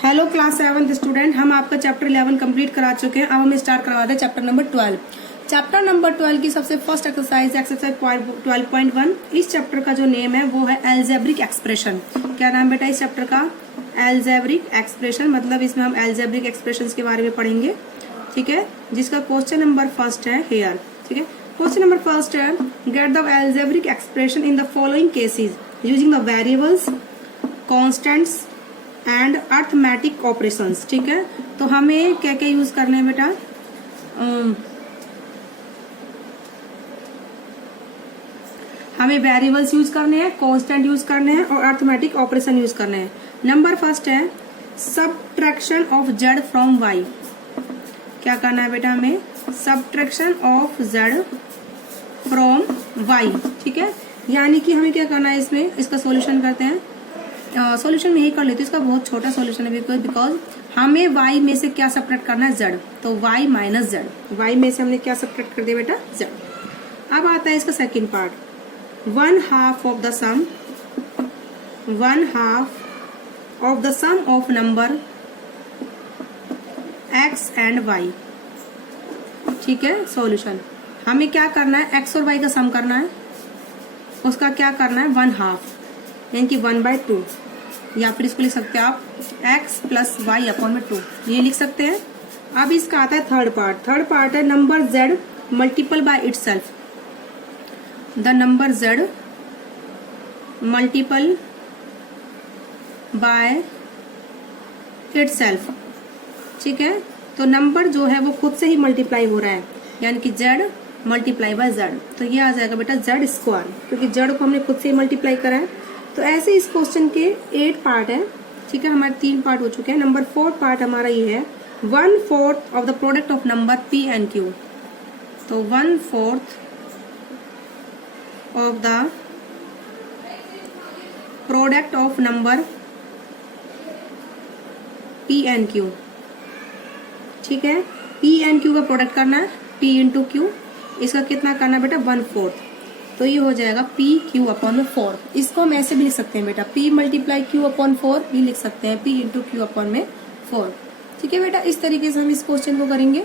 Hello class 7 student, हम आपका chapter 11 complete करा चुके हैं। अब हम स्टार्ट करवाते हैं चैप्टर नंबर 12। चैप्टर नंबर 12 की सबसे फर्स्ट एक्सरसाइज 12.1। इस चैप्टर का जो नेम है वो है एल्जेब्रिक एक्सप्रेशन। क्या नाम बेटा इस चैप्टर का? Algebraic expression. मतलब इसमें हम एल्जेब्रिक एक्सप्रेशन के बारे में पढ़ेंगे, ठीक है, जिसका क्वेश्चन नंबर फर्स्ट है हेयर। ठीक है, क्वेश्चन नंबर फर्स्ट है get the algebraic expression in the following cases using the variables, constants and arithmetic operations. ठीक है, तो हमें क्या क्या यूज करने हैं बेटा? हमें वेरिएबल्स यूज करने हैं, कांस्टेंट यूज करने हैं और अर्थमेटिक ऑपरेशन यूज करने हैं। नंबर फर्स्ट है subtraction of Z from Y. क्या करना है बेटा? हमें subtraction of Z from Y. ठीक है, यानी कि हमें क्या करना है इसमें, इसका सॉल्यूशन करते हैं। सॉल्यूशन में यही कर लेती हूँ, इसका बहुत छोटा सॉल्यूशन है बिकॉज हमें y में से क्या सब्ट्रैक्ट करना है? z। तो y माइनस जेड, y में से हमने क्या सब्ट्रैक्ट कर दिया बेटा? z। अब आता है इसका second part, 1/2 of the sum, 1/2 of the sum of number x and y। ठीक है, सॉल्यूशन हमें क्या करना है? x और y का सम करना है, उसका क्या करना है? 1/2 यानी कि 1/2, या फिर इसको लिख सकते हैं आप x प्लस वाई अपॉन में 2, ये लिख सकते हैं। अब इसका आता है थर्ड पार्ट। थर्ड पार्ट है number z multiple by itself. The number z multiple by itself. ठीक है, तो नंबर जो है वो खुद से ही मल्टीप्लाई हो रहा है, यानी कि z मल्टीप्लाई बाय z। तो ये आ जाएगा बेटा z स्क्वायर, क्योंकि z को हमने खुद से ही मल्टीप्लाई करा है। तो ऐसे इस क्वेश्चन के 8 पार्ट है। ठीक है, हमारे 3 पार्ट हो चुके हैं। नंबर 4 पार्ट हमारा ये है 1/4 of the product of number p and q। तो 1/4 of the product of number p and q। ठीक है, p एंड q का प्रोडक्ट करना है, p इंटू q। इसका कितना करना है बेटा? 1/4। तो ये हो जाएगा p q अपॉन में 4। इसको हम ऐसे भी लिख सकते हैं बेटा, p मल्टीप्लाई q अपॉन 4 भी लिख सकते हैं, p इंटू q अपॉन में 4। ठीक है बेटा, इस तरीके से हम इस क्वेश्चन को करेंगे।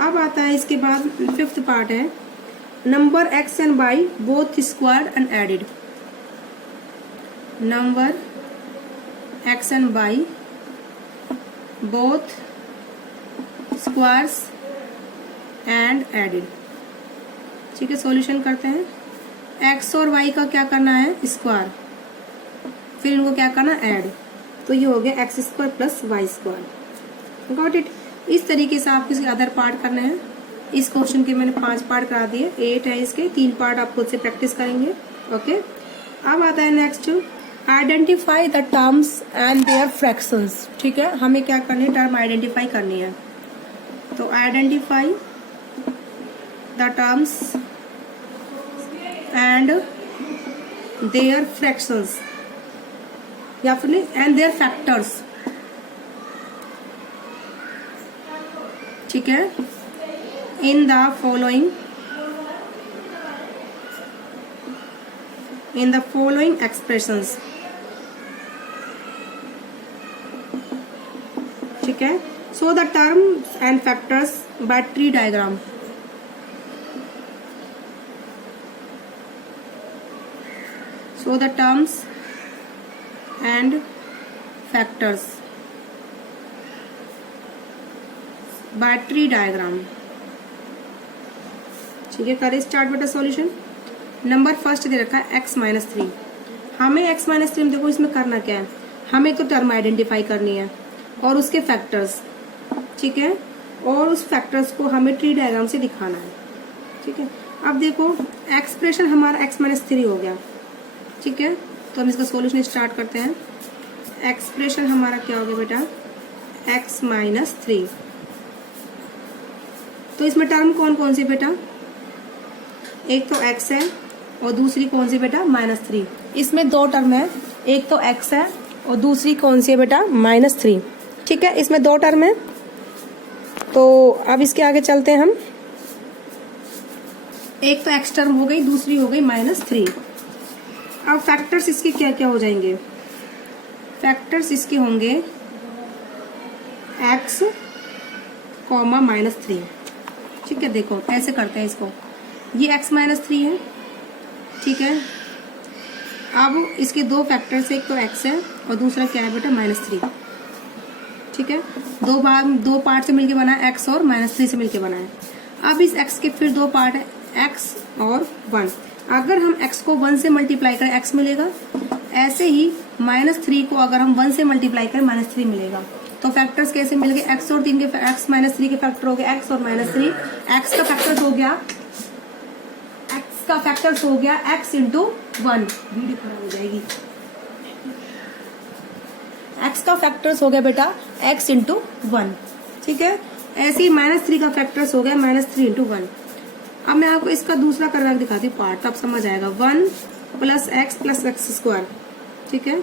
अब आता है इसके बाद 5th पार्ट है number x and y both squared and added. Number x and y both squares and added. ठीक है, सॉल्यूशन करते हैं। x और y का क्या करना है? स्क्वायर, फिर इनको क्या करना? ऐड। तो ये हो गया x square plus Y square. Got it. इस तरीके से आपको इसके अदर पार्ट करने हैं। इस क्वेश्चन के मैंने 5 पार्ट करा दिए, 8 है इसके, 3 पार्ट आप खुद से प्रैक्टिस करेंगे। ओके, अब आता है next, identify the terms and their fractions. ठीक है, हमें क्या करनी है? टर्म आइडेंटिफाई करनी है। तो identify the terms and their fractions, या फिर एंड देयर फैक्टर्स। ठीक है, इन द फॉलोइंग एक्सप्रेशंस। ठीक है, so the terms and factors bye tree diagram. So the terms and factors by tree diagram। ठीक है, करें स्टार्ट बेटा सॉल्यूशन। नंबर फर्स्ट दे रखा है x-3। हमें x-3 देखो इसमें करना क्या है? हमें तो टर्म आइडेंटिफाई करनी है और उसके फैक्टर्स। ठीक है, और उस फैक्टर्स को हमें ट्री डायग्राम से दिखाना है। ठीक है, अब देखो एक्सप्रेशन हमारा x-3 हो गया। ठीक है, तो हम इसका सॉल्यूशन स्टार्ट करते हैं। एक्सप्रेशन हमारा क्या हो गया बेटा? x-3। तो इसमें टर्म कौन कौन सी बेटा? एक तो x है और दूसरी कौन सी बेटा? -3। इसमें 2 टर्म है, एक तो x है और दूसरी कौन सी है बेटा? -3। ठीक है, इसमें 2 टर्म है। तो अब इसके आगे चलते हैं हम। एक तो x टर्म हो गई, दूसरी हो गई -3। अब फैक्टर्स इसके क्या क्या हो जाएंगे? फैक्टर्स इसके होंगे एक्स कॉमा -3। ठीक है, देखो ऐसे करते हैं इसको, ये x -3 है। ठीक है, अब इसके दो फैक्टर्स, एक तो x है और दूसरा क्या है बेटा -3। ठीक है, दो पार्ट से मिलके बना है, x और -3 से मिलके बना है। अब इस x के फिर दो पार्ट है, x और 1। अगर हम x को 1 से मल्टीप्लाई करें x मिलेगा, ऐसे ही -3 को अगर हम 1 से मल्टीप्लाई करें -3 मिलेगा। तो फैक्टर्स कैसे मिल गए, x और 3 के x -3 के फैक्टर हो गए x और -3। x का फैक्टर्स हो गया x इंटू 1। वीडियो खराब हो जाएगी। x का फैक्टर्स हो गया बेटा x इंटू 1। ठीक है, ऐसे ही -3 का फैक्टर्स हो गया -3 इंटू 1। अब मैं आपको इसका दूसरा करके दिखाती हूँ पार्ट, तब समझ आएगा। 1 + x + x²। ठीक है,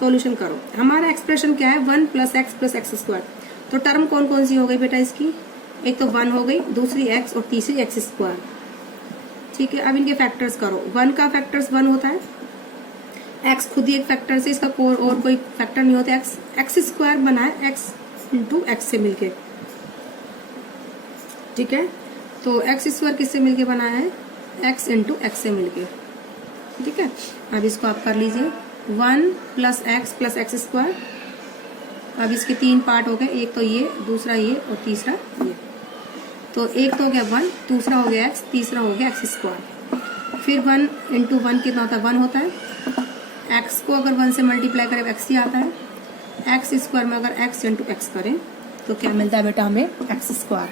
सॉल्यूशन करो। हमारा एक्सप्रेशन क्या है, 1 + x + x²। तो टर्म कौन कौन सी हो गई बेटा इसकी, एक तो 1 हो गई, दूसरी x और तीसरी x²। ठीक है, अब इनके फैक्टर्स करो। 1 का फैक्टर्स 1 होता है, x खुद ही एक फैक्टर से, इसका और कोई फैक्टर नहीं होता। x² बना है x इंटू x से मिलके। ठीक है, तो x² किससे मिलके बना है, x इंटू x से मिलके। ठीक है, अब इसको आप कर लीजिए, 1 + x + x²। अब इसके 3 पार्ट हो गए, एक तो ये, दूसरा ये और तीसरा ये। तो एक तो हो गया 1, दूसरा हो गया x, तीसरा हो गया x²। फिर 1 इंटू 1 कितना होता है, 1 होता है। x को अगर 1 से मल्टीप्लाई करें x ही आता है। x² में अगर x इंटू x करें तो क्या मिलता है बेटा, हमें x²।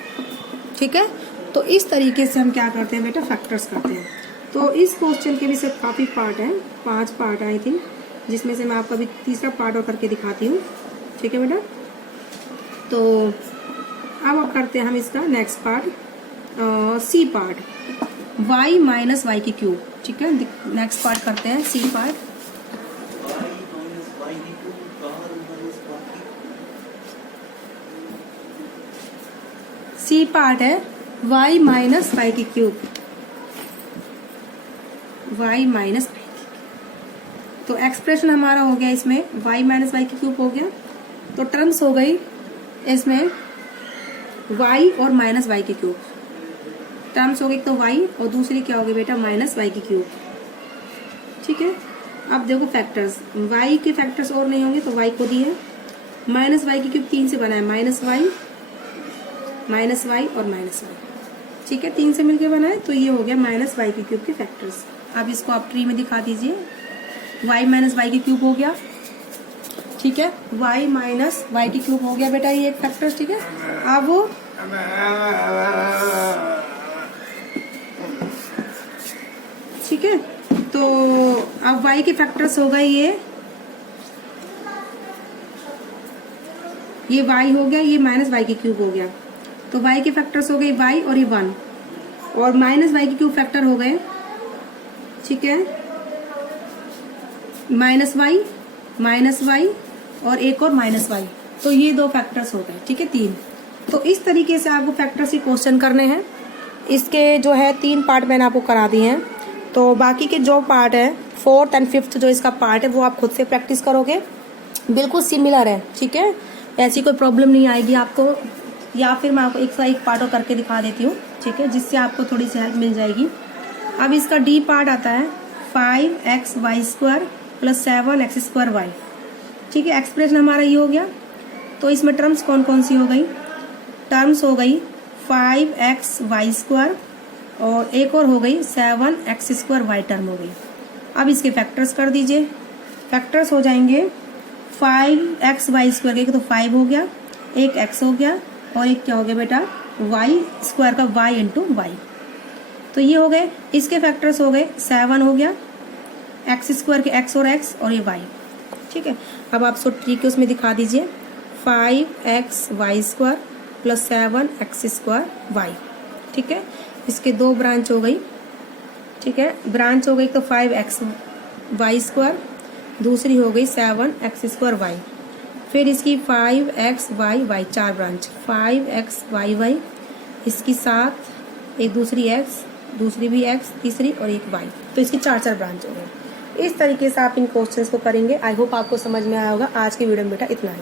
ठीक है, तो इस तरीके से हम क्या करते हैं बेटा, फैक्टर्स करते हैं। तो इस क्वेश्चन के भी सब काफ़ी पार्ट हैं, 5 पार्ट आई थिंक, जिसमें से मैं आपको अभी तीसरा पार्ट और करके दिखाती हूँ। ठीक है बेटा, तो अब करते हैं हम इसका next part, C part, y - y³। ठीक है, नेक्स्ट पार्ट करते हैं सी पार्ट। सी पार्ट है y - y³। y - y³। तो एक्सप्रेशन हमारा हो गया इसमें y - y³ हो गया। तो टर्म्स हो गई इसमें y और -y³। टर्म्स हो गई तो y और दूसरी क्या होगी बेटा, -y³। ठीक है, अब देखो फैक्टर्स, y के फैक्टर्स और नहीं होंगे तो y को दिए, -y³ 3 से बना है, -y और -y। ठीक है, 3 से मिलके बना है, तो ये हो गया -y³ के फैक्टर्स। अब इसको आप ट्री में दिखा दीजिए, y - y³ हो गया। ठीक है, y - y³ हो गया बेटा, ये एक फैक्टर। ठीक है, अब वो ठीक है, तो अब y के फैक्टर्स हो गए, ये y हो गया, ये -y³ हो गया। तो y के फैक्टर्स हो गए y और ये 1, और -y³ फैक्टर हो गए। ठीक है, -y और एक और -y, तो ये 2 फैक्टर्स हो गए। ठीक है, 3। तो इस तरीके से आपको फैक्टर्स ही क्वेश्चन करने हैं। इसके जो है 3 पार्ट मैंने आपको करा दिए हैं। तो बाकी के जो पार्ट है 4th और 5th जो इसका पार्ट है वो आप खुद से प्रैक्टिस करोगे, बिल्कुल सिमिलर है। ठीक है, ऐसी कोई प्रॉब्लम नहीं आएगी आपको, या फिर मैं आपको एक पार्ट और करके दिखा देती हूँ। ठीक है, जिससे आपको थोड़ी सी हेल्प मिल जाएगी। अब इसका डी पार्ट आता है 5xy² + 7x²y। ठीक है, एक्सप्रेशन हमारा ये हो गया। तो इसमें टर्म्स कौन कौन सी हो गई, टर्म्स हो गई 5xy² और एक और हो गई 7x² टर्म हो गई। अब इसके फैक्टर्स कर दीजिए, फैक्टर्स हो जाएंगे 5xy² के तो 5 हो गया, एक x हो गया और एक क्या हो गया बेटा y² का y इंटू y। तो ये हो गए, इसके फैक्टर्स हो गए 7 हो गया, x² के x और ये y। ठीक है, अब आप सो ट्री के उसमें दिखा दीजिए 5xy² + 7x²y। ठीक है, इसके 2 ब्रांच हो गई। ठीक है, ब्रांच हो गई तो 5xy², दूसरी हो गई 7x²y। फिर इसकी 5xy 4 ब्रांच, 5xy, इसकी 7, एक दूसरी x, दूसरी भी x, तीसरी और एक y। तो इसकी 4 ब्रांच हो गई। इस तरीके से आप इन क्वेश्चंस को करेंगे। आई होप आपको समझ में आया होगा। आज की वीडियो में बेटा इतना ही।